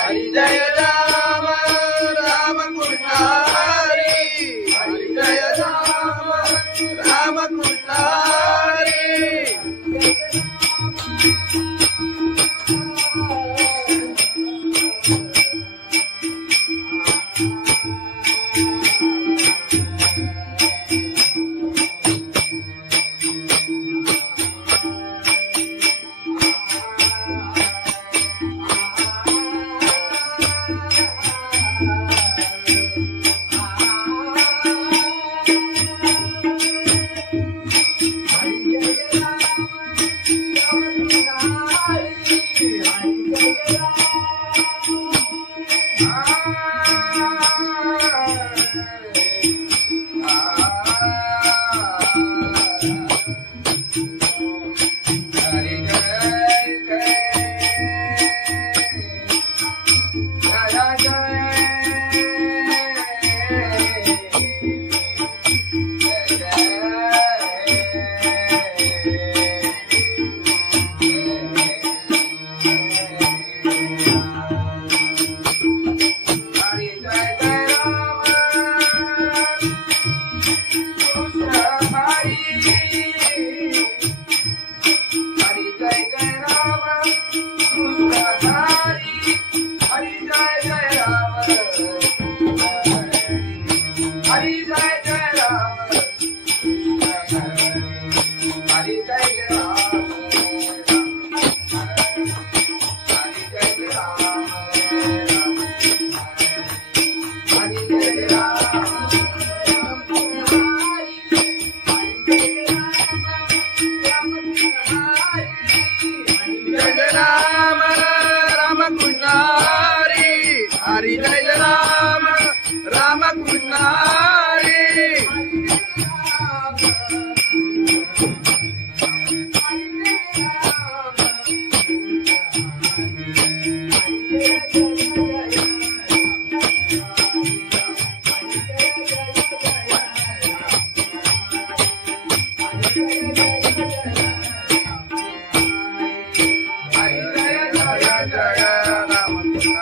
हरी जय राम राम कृष्ण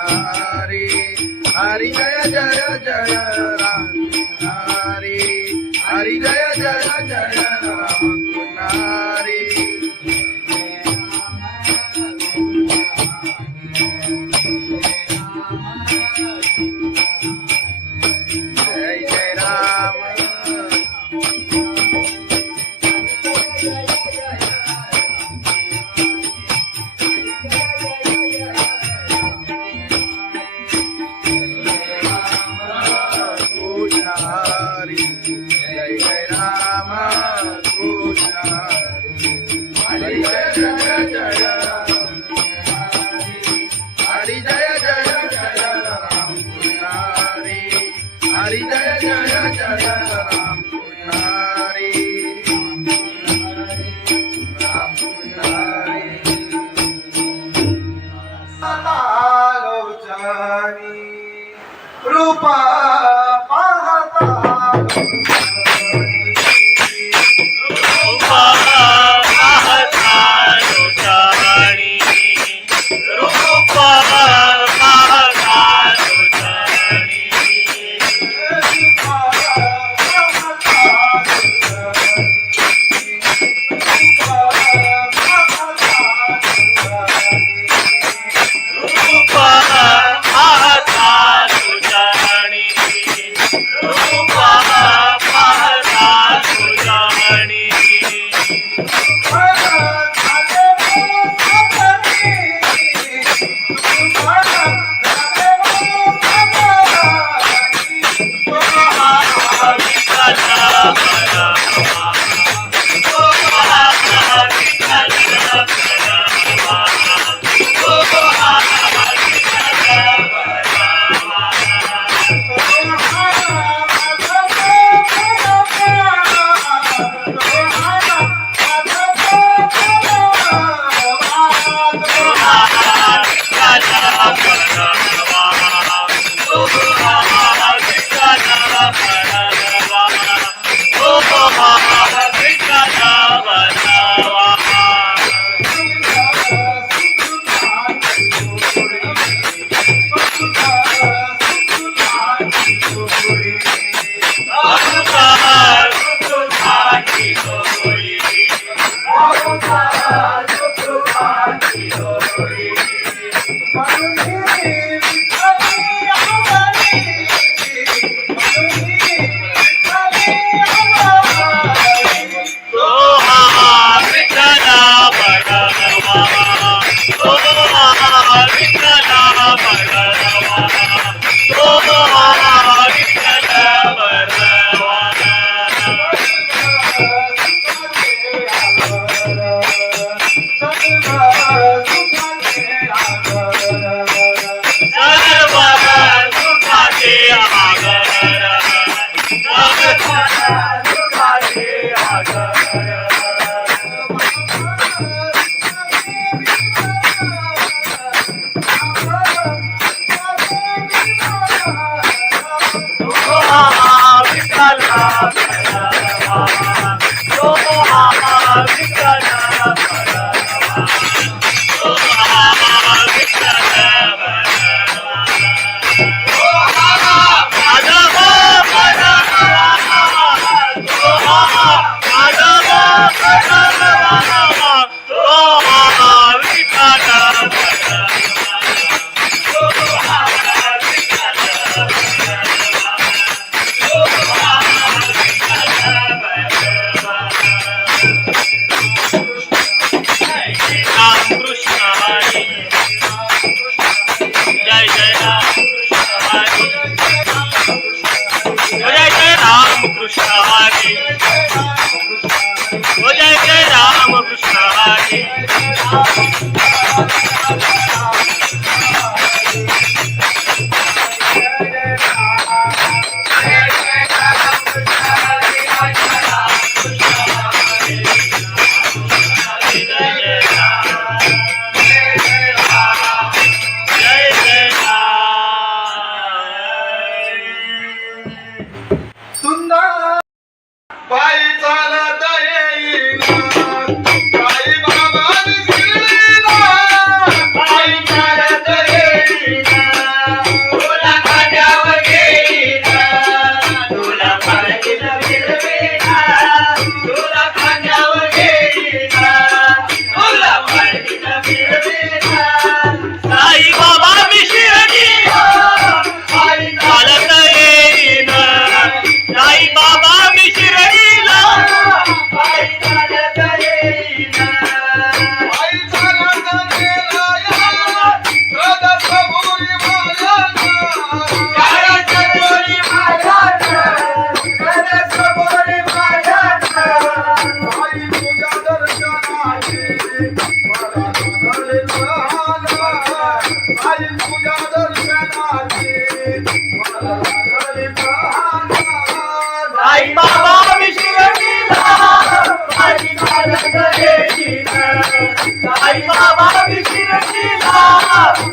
हरी हरि जय जय जय राम हरि हरि जय जय जय राम हरि जय जय Ram Hare Jai Jai Rama जय राम कृष्ण हरी राम कृष्ण हरी लोचनी रूपा पाहता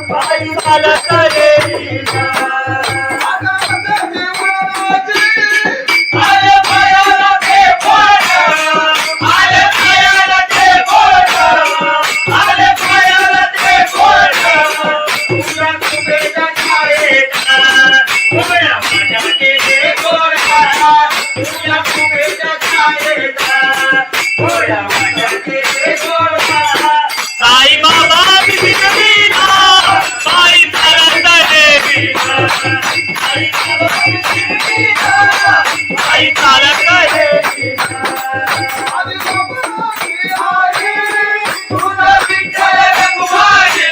बाई चालत येईना आले पायाला ते बोट आले पायाला ते बोट आले पायाला ते बोट तुला कुबेच्या छायेत उभ्या माझ्याचे ते गोरा तुला कुबेच्या छायेत उभ्या माझ्याचे ते गोरा साई बाबा बिगडीना बाई चालत येईना साई बाबा बिगडीना बाई चालत येईना तुझं विठ्ठल रघुमाई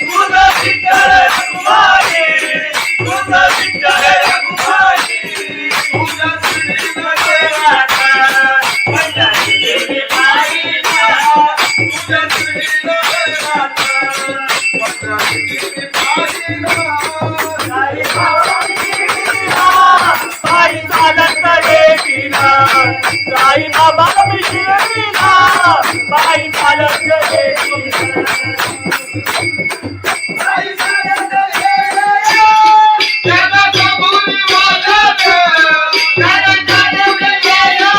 तुझं विठ्ठल रघुमाई तुझं विठ्ठल रघुमाई तुझं श्रीनाथ पंजाबी देवी बाईला तुझं श्रीनाथ पंजाबी देवी बाईला साई बाबा बिगडीना बाई चालत येईना साई बाबा बिगडीना बाई चालत येईना बाई चालत येईना त्याला कबुली वाजत त्याला चालवलं येईना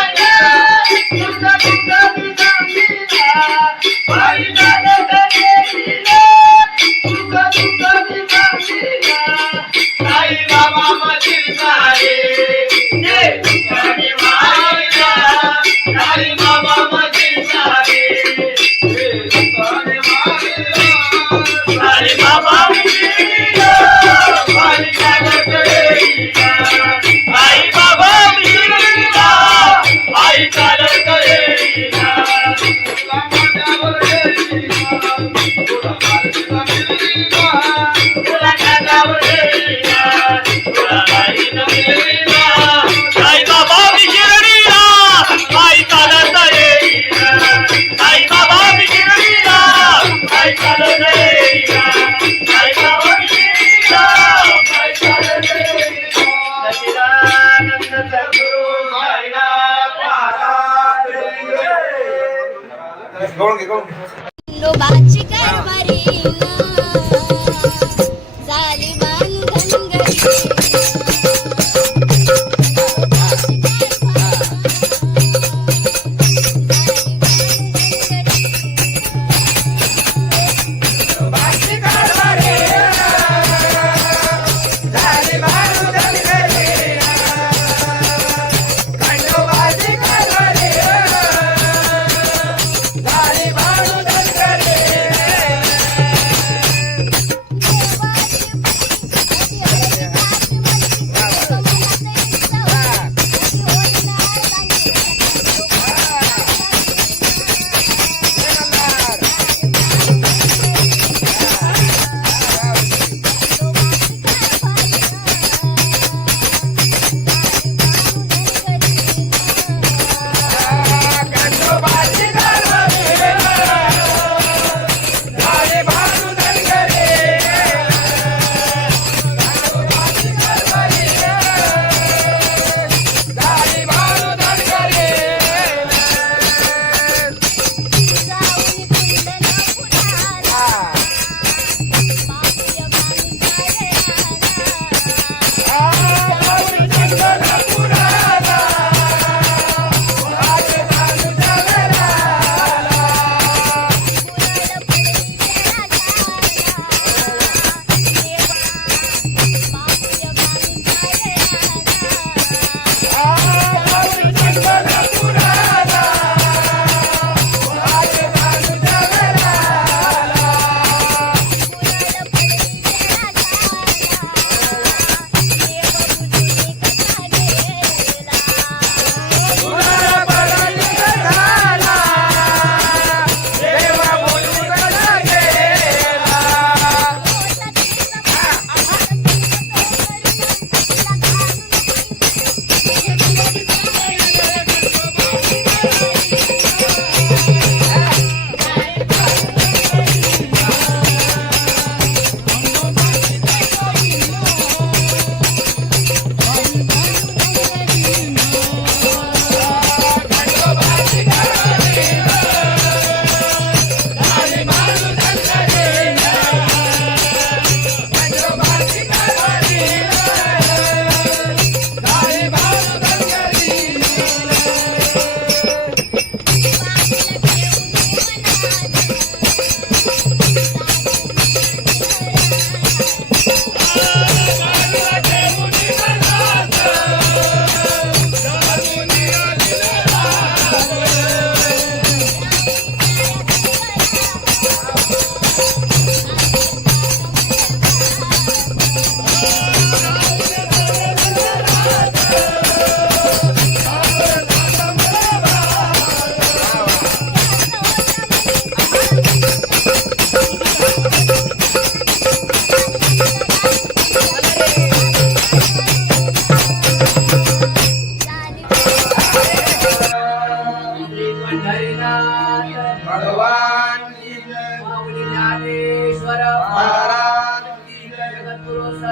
तुझं तुझं बिगडीना बाई चालत येईना तुझं तुझं बिगडीना साई बाबा मधील सारे ते तुझ्याने मायला साई बाबा मधील सारे ते तुझ्याने मायला साई बाबा बिगडीना बाई चालत येईना साई बाबा बिगडीना बाई चालत येईना तुला माझ्यावर येईना तुला माझ्यावर येईना तुला माझ्यावर येईना तुला बाईनं मिळवीना साई बाबा बिगडीना बाई चालत येईना साई बाबा बिगडीना बाई चालत येईना साई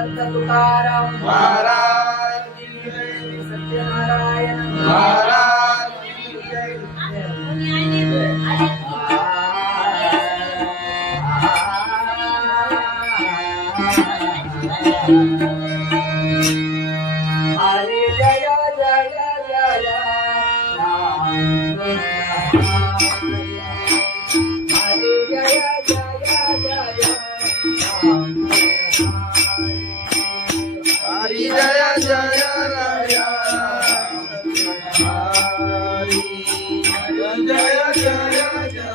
समर्थ तुकाराम महाराज की जय. सत्यनारायण महाराज की जय. हरे जय जय जय राम हरे जय जय जय राम हरी जय जय राय. हरी जय जय जय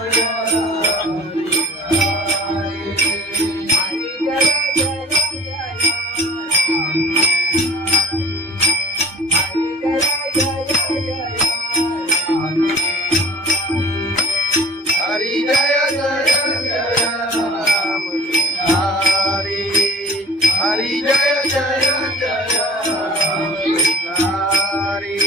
हरी जय जय जय राम. हरी हरी जय जय जय राम. हरी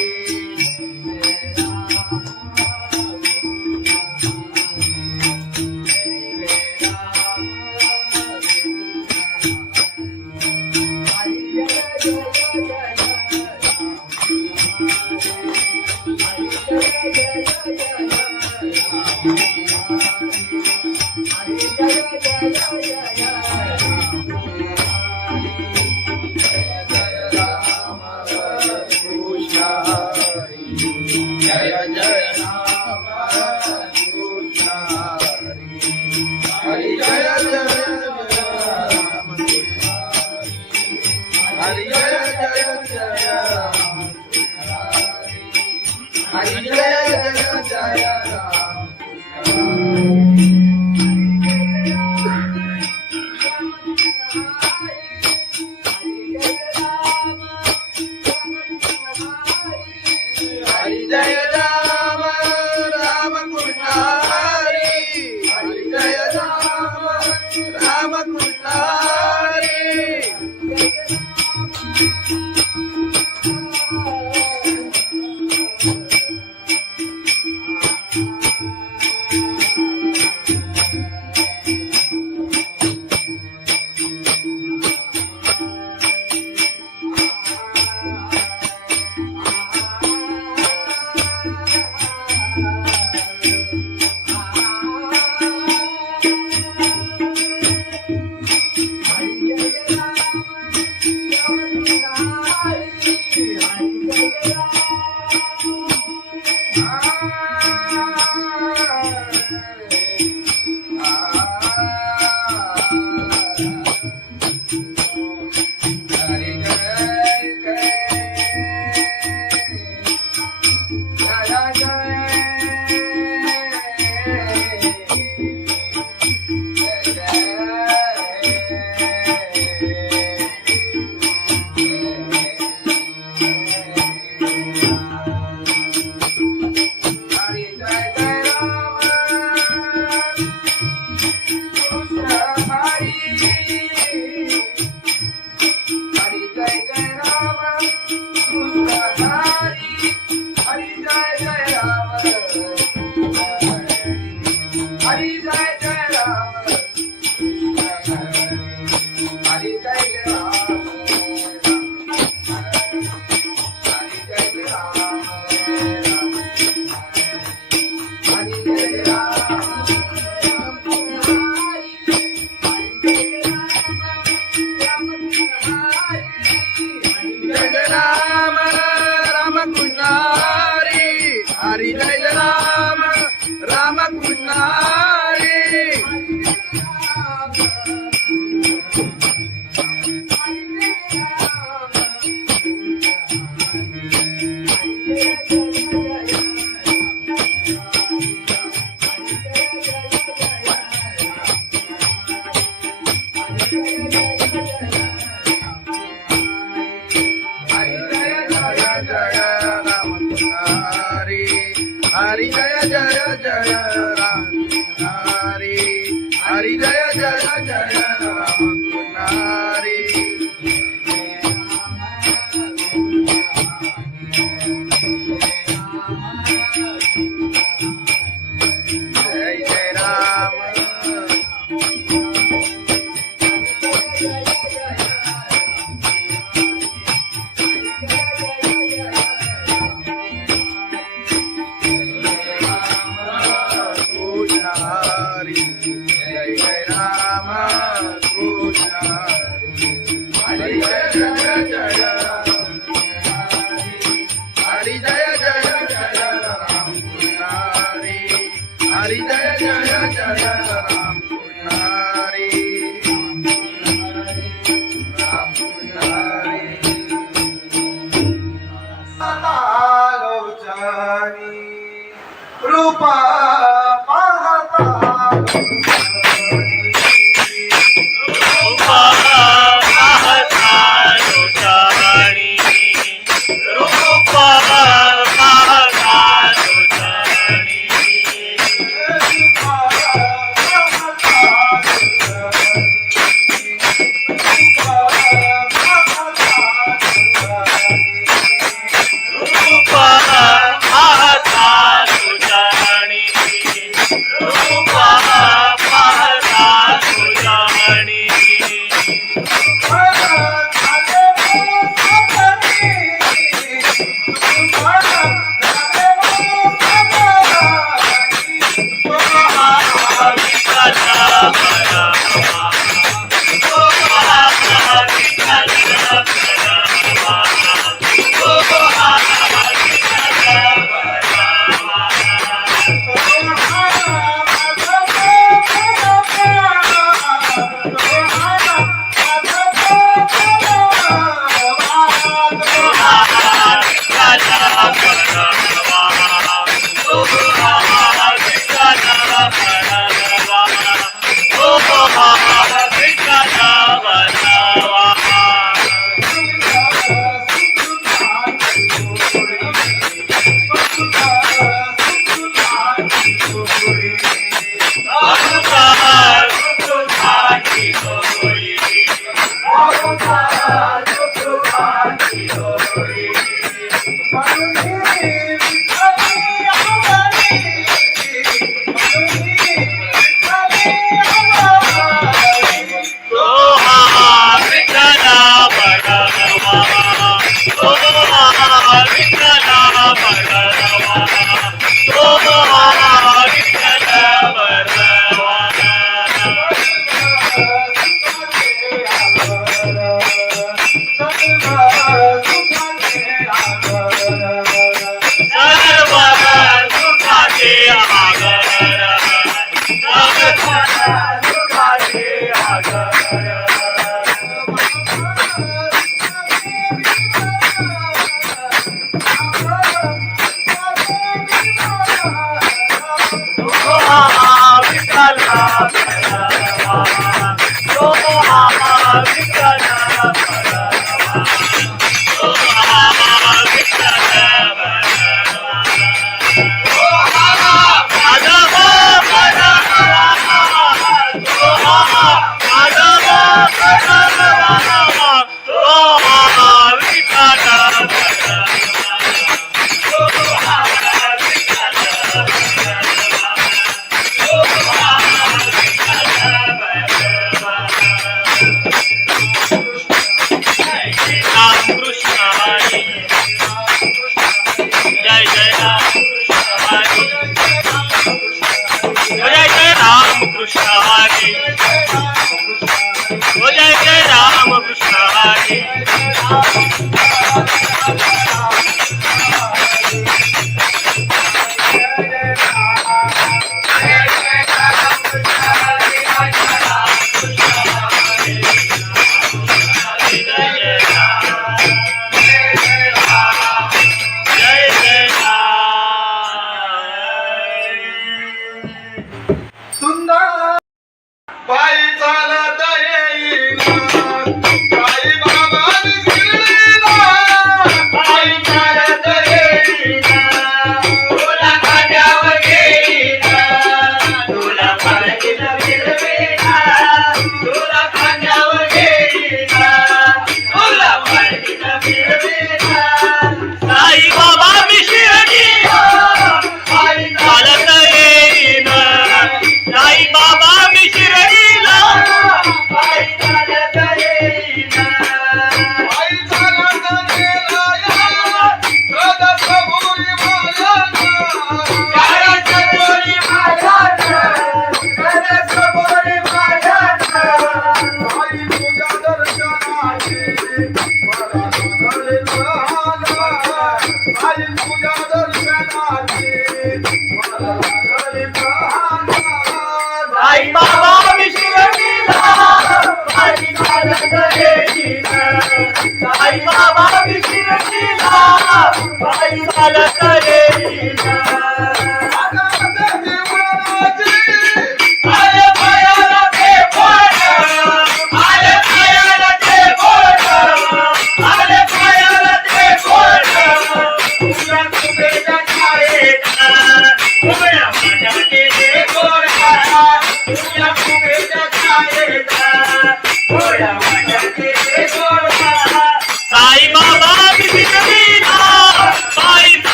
कृष्ण हरी जय जय राम कृष्ण हरी जय जय राम. हरी जय जय राम. हरी जय जय राम. हरी जय राम राम कृष्ण हरी. हरी जय राम राम कृष्ण हरी. हरी जय राम राम कृष्ण हरी. हरी जय जय जय राम हरी. हरी जय जय जय राम हरी. जय जय राम.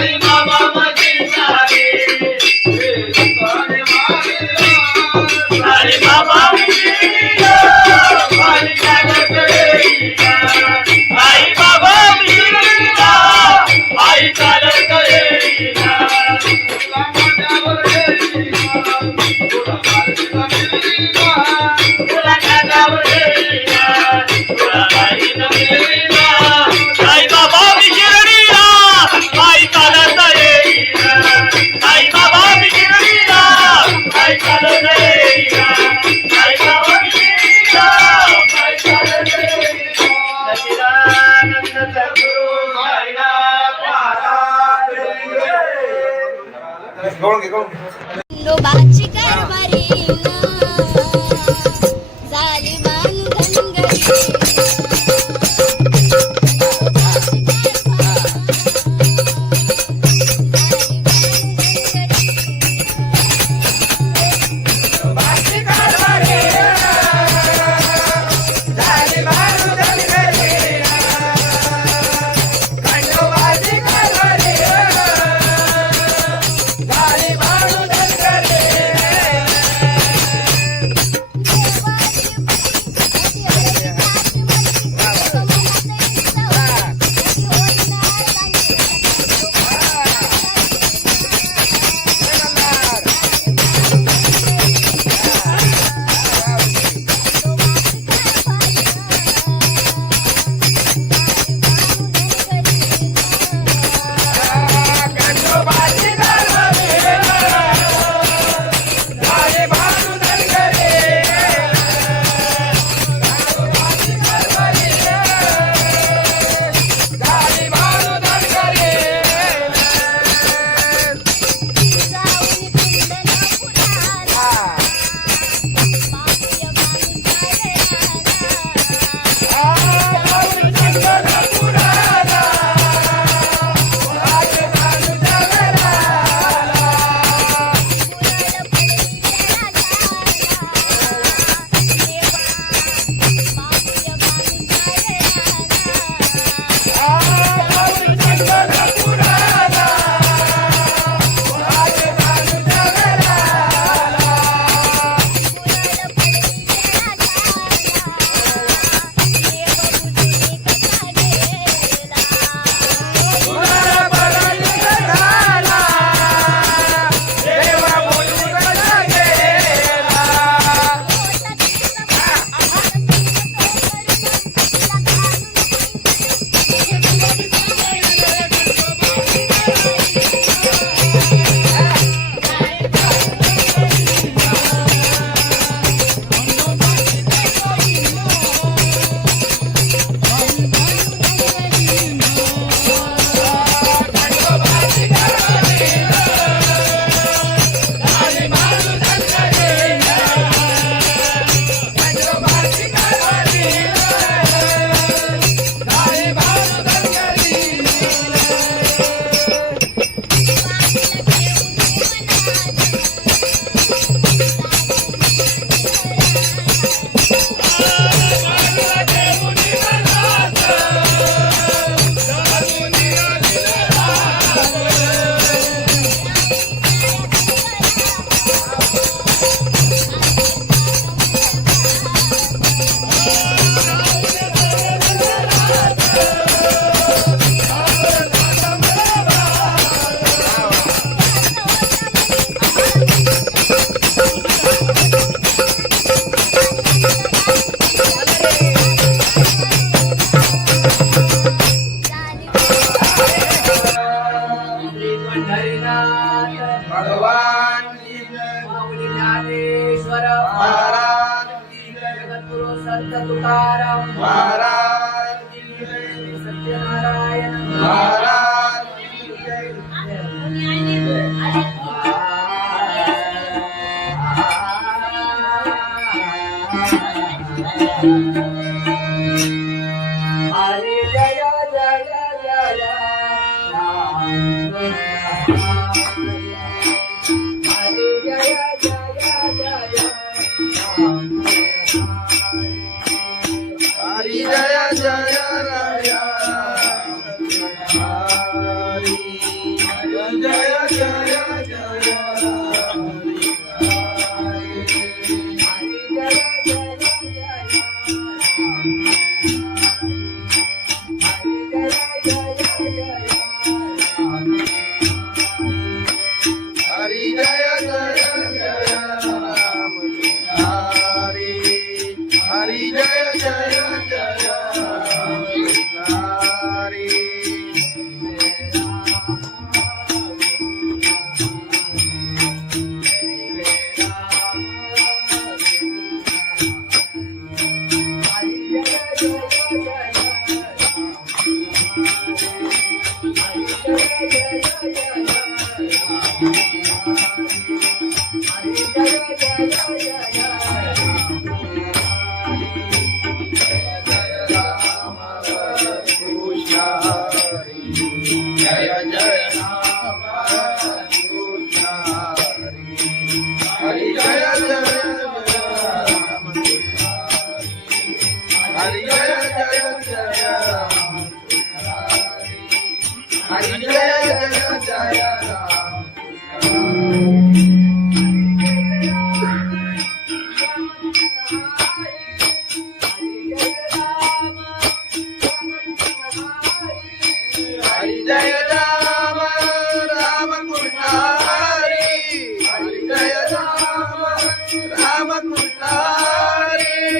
Hare Baba गवळून घे, गवळून घे. खंडोबाची कारभारी झाली बांधन घरी संत तुकाराम महाराज सत्यनारायण महाराज हरे जय जय जय हरे जय जय जय हरि जय जय राया हरि जय जय जय हरि जय जय जय राम हरि हरि जय जय जय हरि Hare हरी जय जय जय राम हरी जय राम राम कृष्ण हरी हरी जय राम राम कृष्ण हरी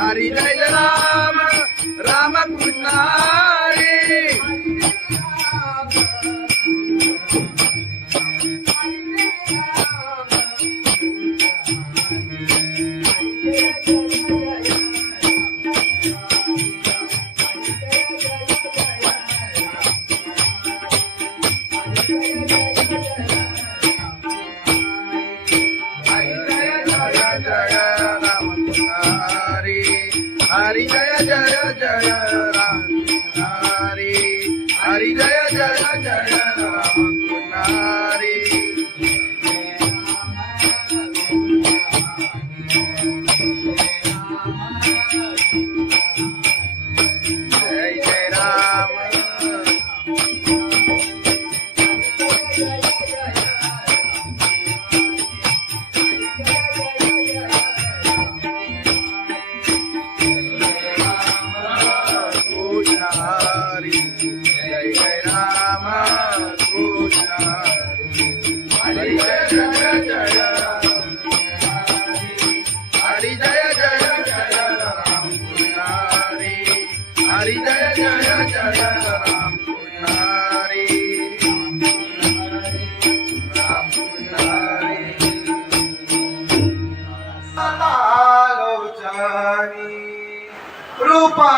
हरी जय राम राम कृष्ण हरी हरी जय जय जय राम हरी हरी जय जय जय राम हरी जय जय राम हरी जय जय राम कृष्ण हरी जय जय जय हरी जय जय जय राम कृष्ण हरी हरी जय जय जय राम कृष्ण हरी राम कृष्ण हरी आलोचनी रूपा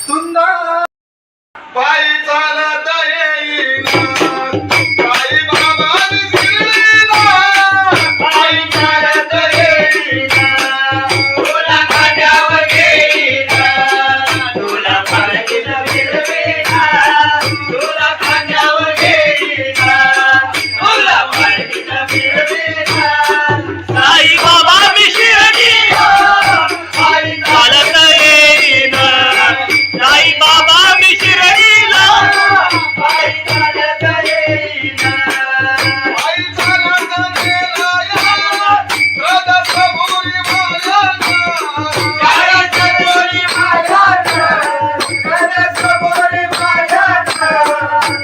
सुंदर पायी चालत येईना पायी बाबा शिर्डीला पायी चालत येईना तुला खांद्यावर घेईना तुला पालखीत फिरवीना तुला खांद्यावर घेईना तुला पालखीत फिरवीना साई बाबा मी शिर्डीला पायी चालत येईना साई बाबा मी शिर्डीला पायी चालत येईना पायी चालत गेला या सदसभुरी माझ्याना सदसभुरी माझ्याना सदसभुरी माझ्याना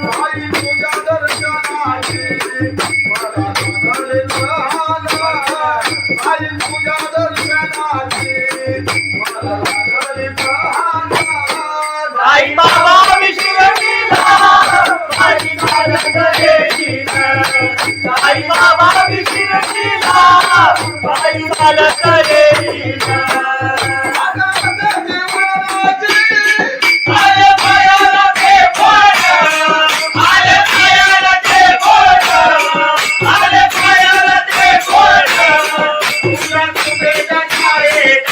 पायी तुझ्या दर्शनाची मला झाले लहाना पायी तुझ्या दर्शनाची मला झाले लहाना साई बाबा मी शिर्डीला पायी चालत येईना साई बाबा मी शिर्डीला पायी चालत येईना आले पायाला ते बोट आले पायाला ते बोट आले पायाला ते बोट तुझ्या कुबेच्या छायेत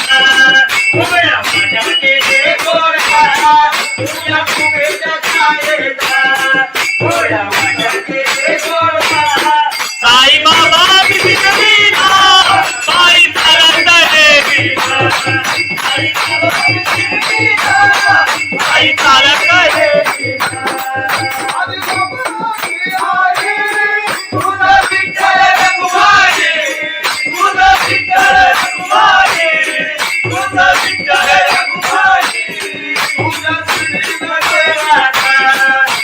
उभ्या माझ्या ते गोडा तुझ्या कुबेच्या छायेत उभ्या माझ्या ते गोडा साई बाबा मी शिर्डीला पायी चालत येईना साई बाबा मी शिर्डीला पायी चालत येईना आदि बाबाची आई तुझा विठ्ठल रखुमाई तुझा विठ्ठल रखुमाई तुझा विठ्ठल रखुमाई तुझा श्रीनगर राधा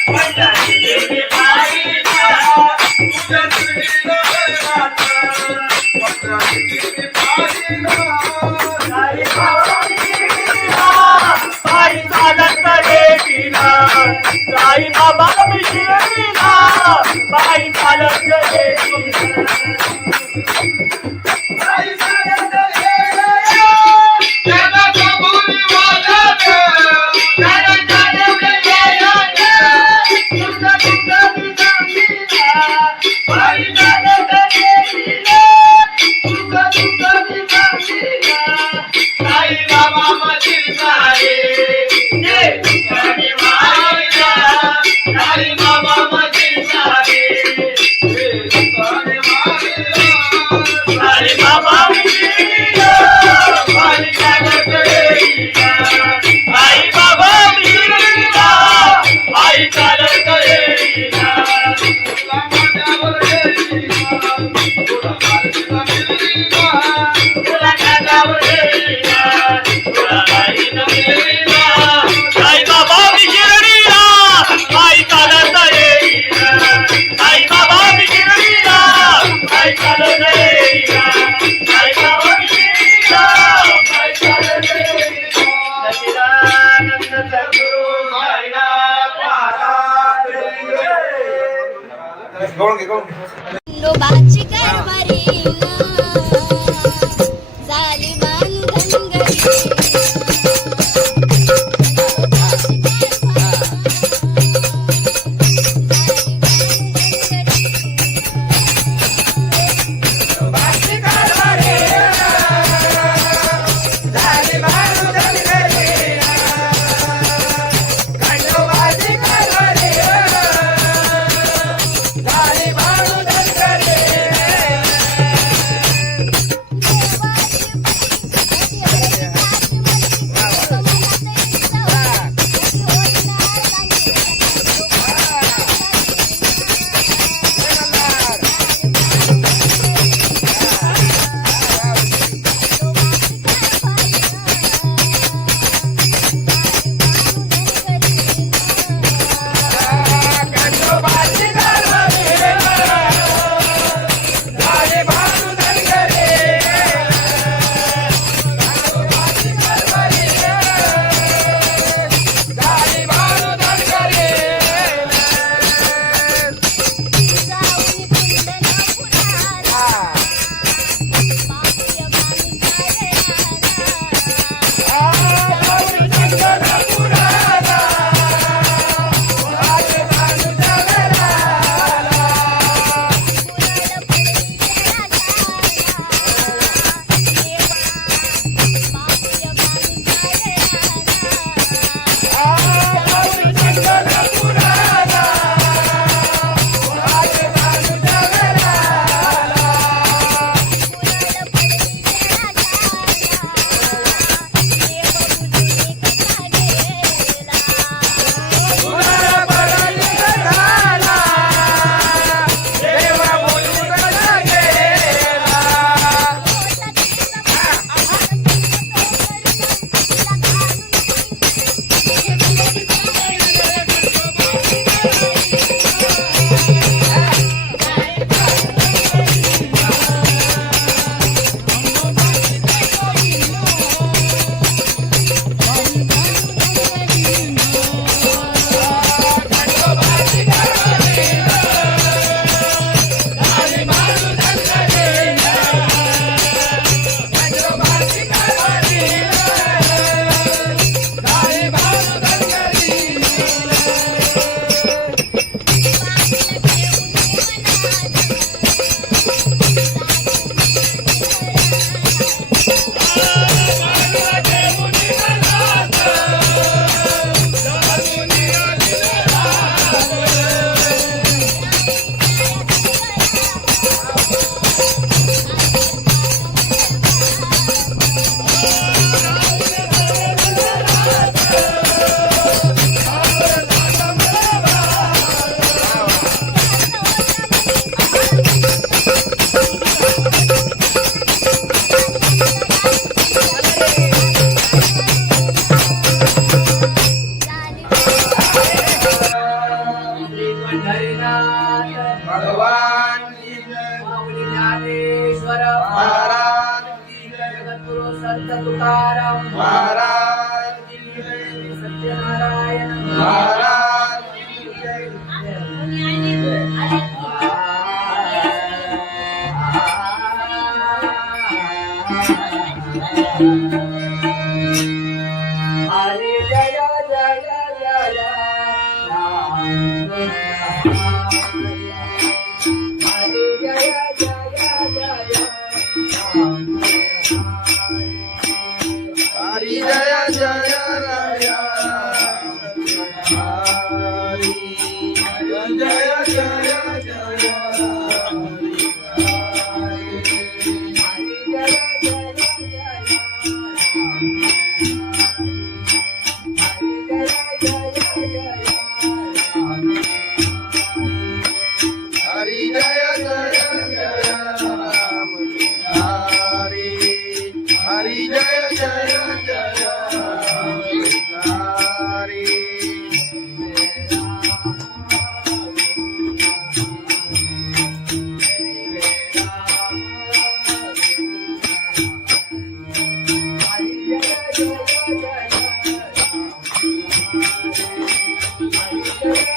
पंढरी देवी माईला तुझा श्रीनगर राधा पंढरी देवी माईला साई बाबा मी शिर्डीला पायी चालत येईना साई बाबा मी शिर्डीला पायी चालत येईना आई चालत येईना जगाच्या भुली वाजत जगाच्या भुली वाजत तुझा तुझा तुझा मीरा आई चालत येईना तुझा तुझा तुझा मीरा साई बाबा मधील सारे जे तुझ्याने माईला साई बाबा मधील सारे जे तुझ्याने माईला साई बाबा मी शिर्डीला पायी चालत येईना साई बाबा मी शिर्डीला पायी चालत येईना तुला माझ्यावर येईना तुला पालखीला फिरवीना तुला खांद्यावर येईना तुला पालखीत फिरवीना साई बाबा मी शिर्डीला पायी चालत येईना साई बाबा मी शिर्डीला पायी चालत येईना साई बाबा मी शिर्डीला पायी चालत येईना सच्चिदानंद सद्गुरु साईनाथ महाराज खंडोबाची कारभारी झाली बांधन गरी महाराज की जय. हरी जय जय जय राम हरी जय जय जय राम हरी जय जय राया हरी जय जय जय हरी जय जय जय राम हरी हरी जय जय जय राम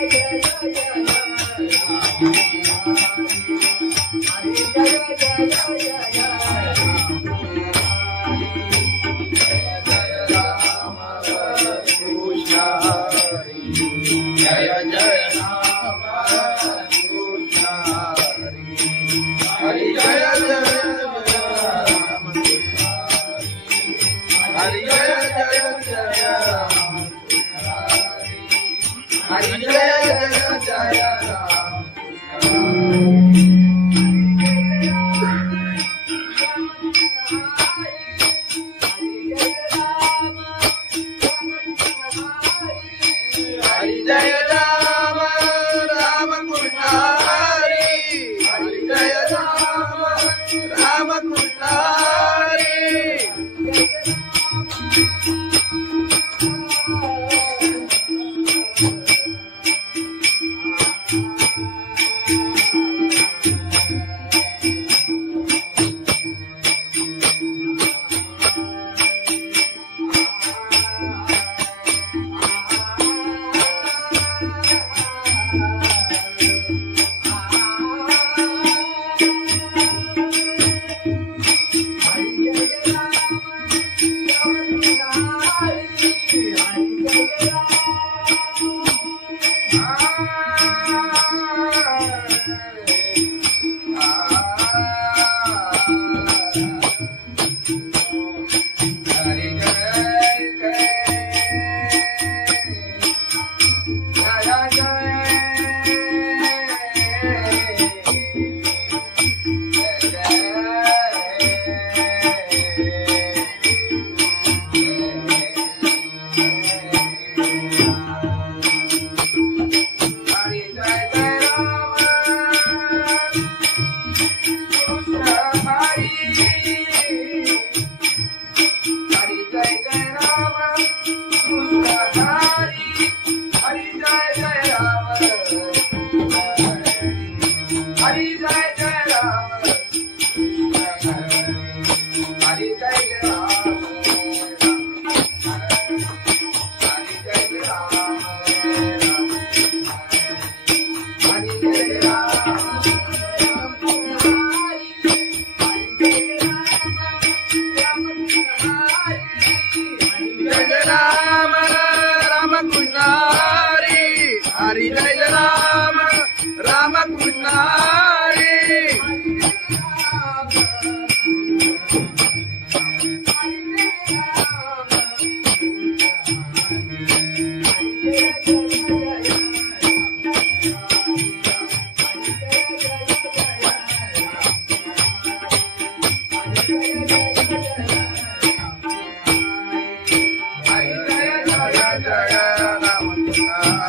हरी जय जय राम कृष्ण हरि जय जय राम हरि जय जय जय राम हरि जय जय जय राम हरि जय राम राम कृष्ण हरि हरि जय राम राम कृष्ण हरि हरि जय राम राम कृष्ण हरि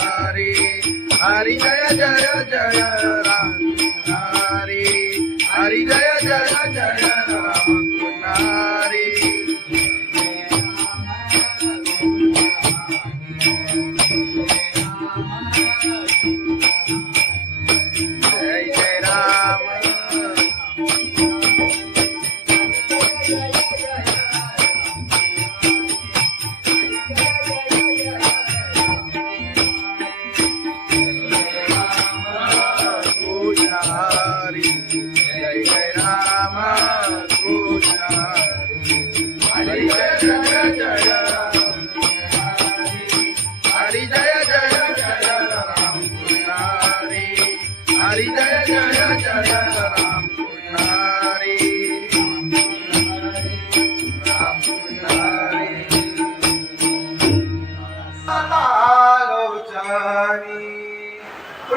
हरि जय जय जय राम हरि हरि जय जय जय राम हरि जय जय राम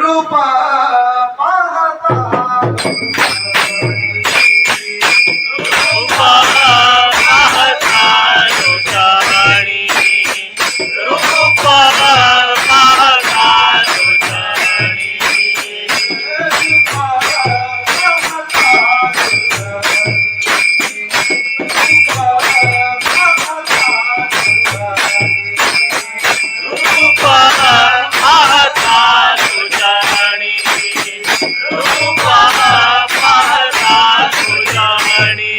रूपा पाहता रूपा पाहता तुझ्याणी रूपा पाहता तुझ्याणी रूपा पाहता तुझ्याणी रूपा पाहता तुझ्याणी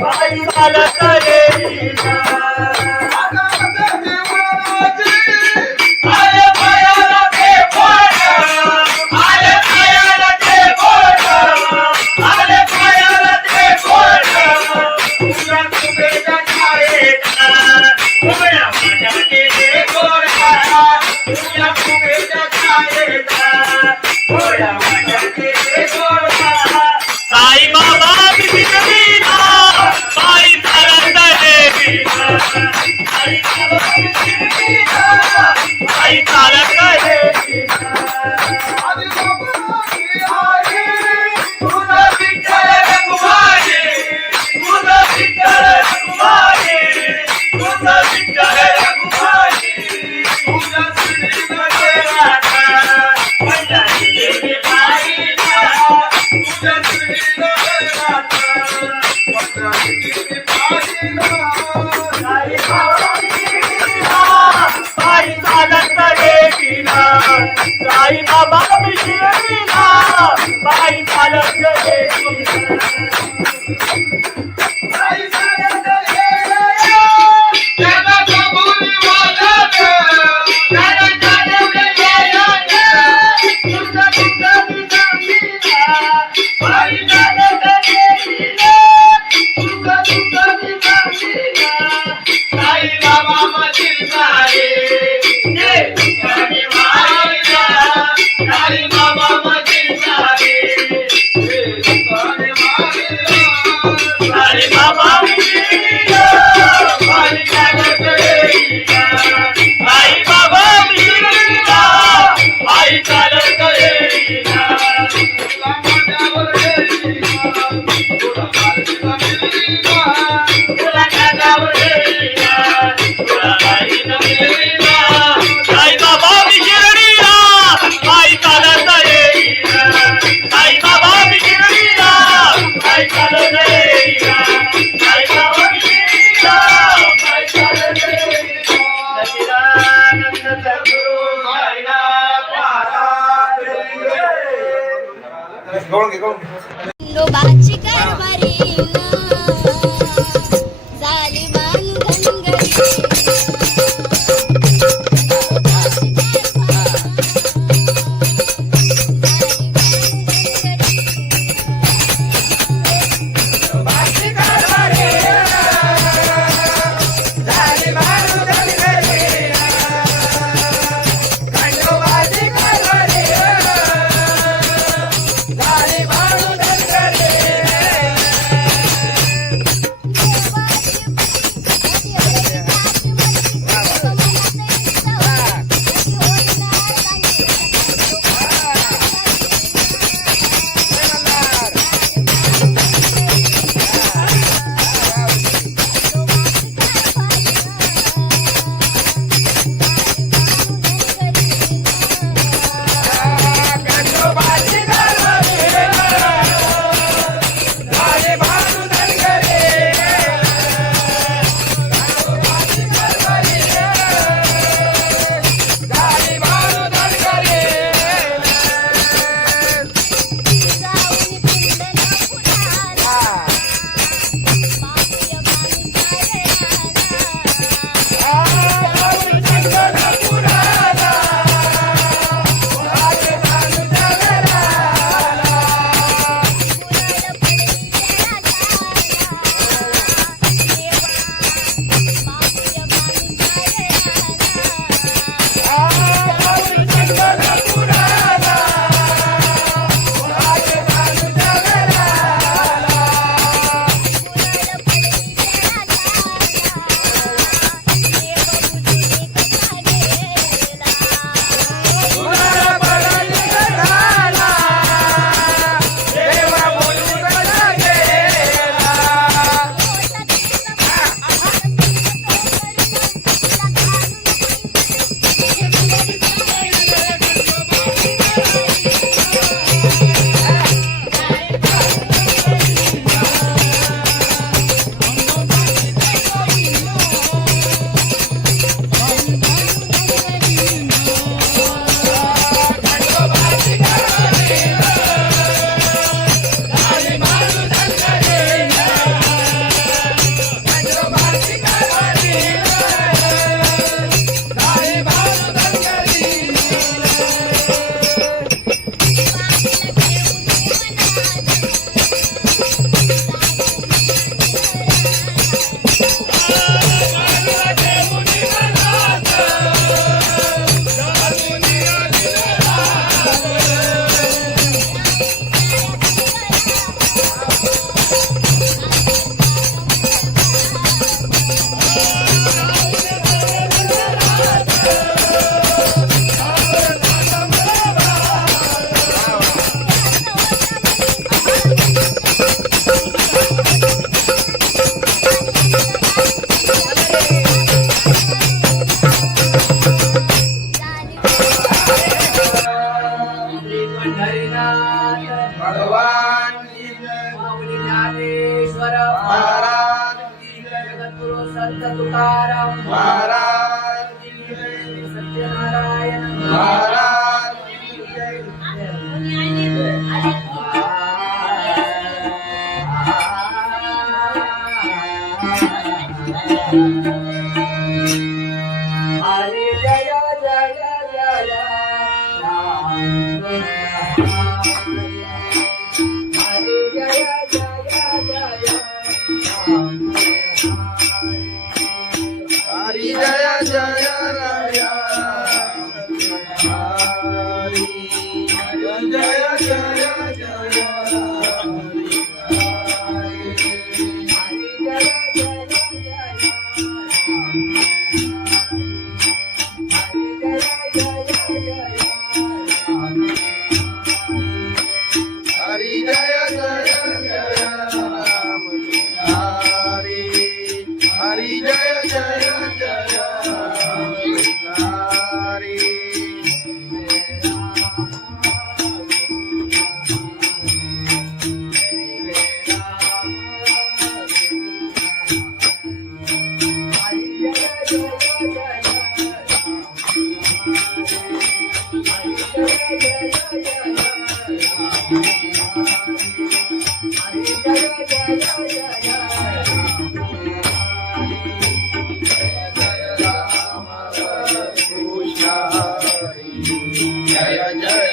बाई मला करे साई बाबा मिशिरीला पायी चालत येतीला साई बाबा मिशिरीला पायी चालत येतीला खंडोबाची कारभारी झाली बांधनगरी भगवान की जय. माऊली ज्ञानेश्वर महाराज संत तुकाराम महाराज की जय. सत्यनारायण महाराज की जय. हरे जय जय जय राम हरे जय जय जय राम हरि जय जय राय. हरि जय जय जय हरि जय जय जय राम. हरि हरि जय जय जय हरि. जय जय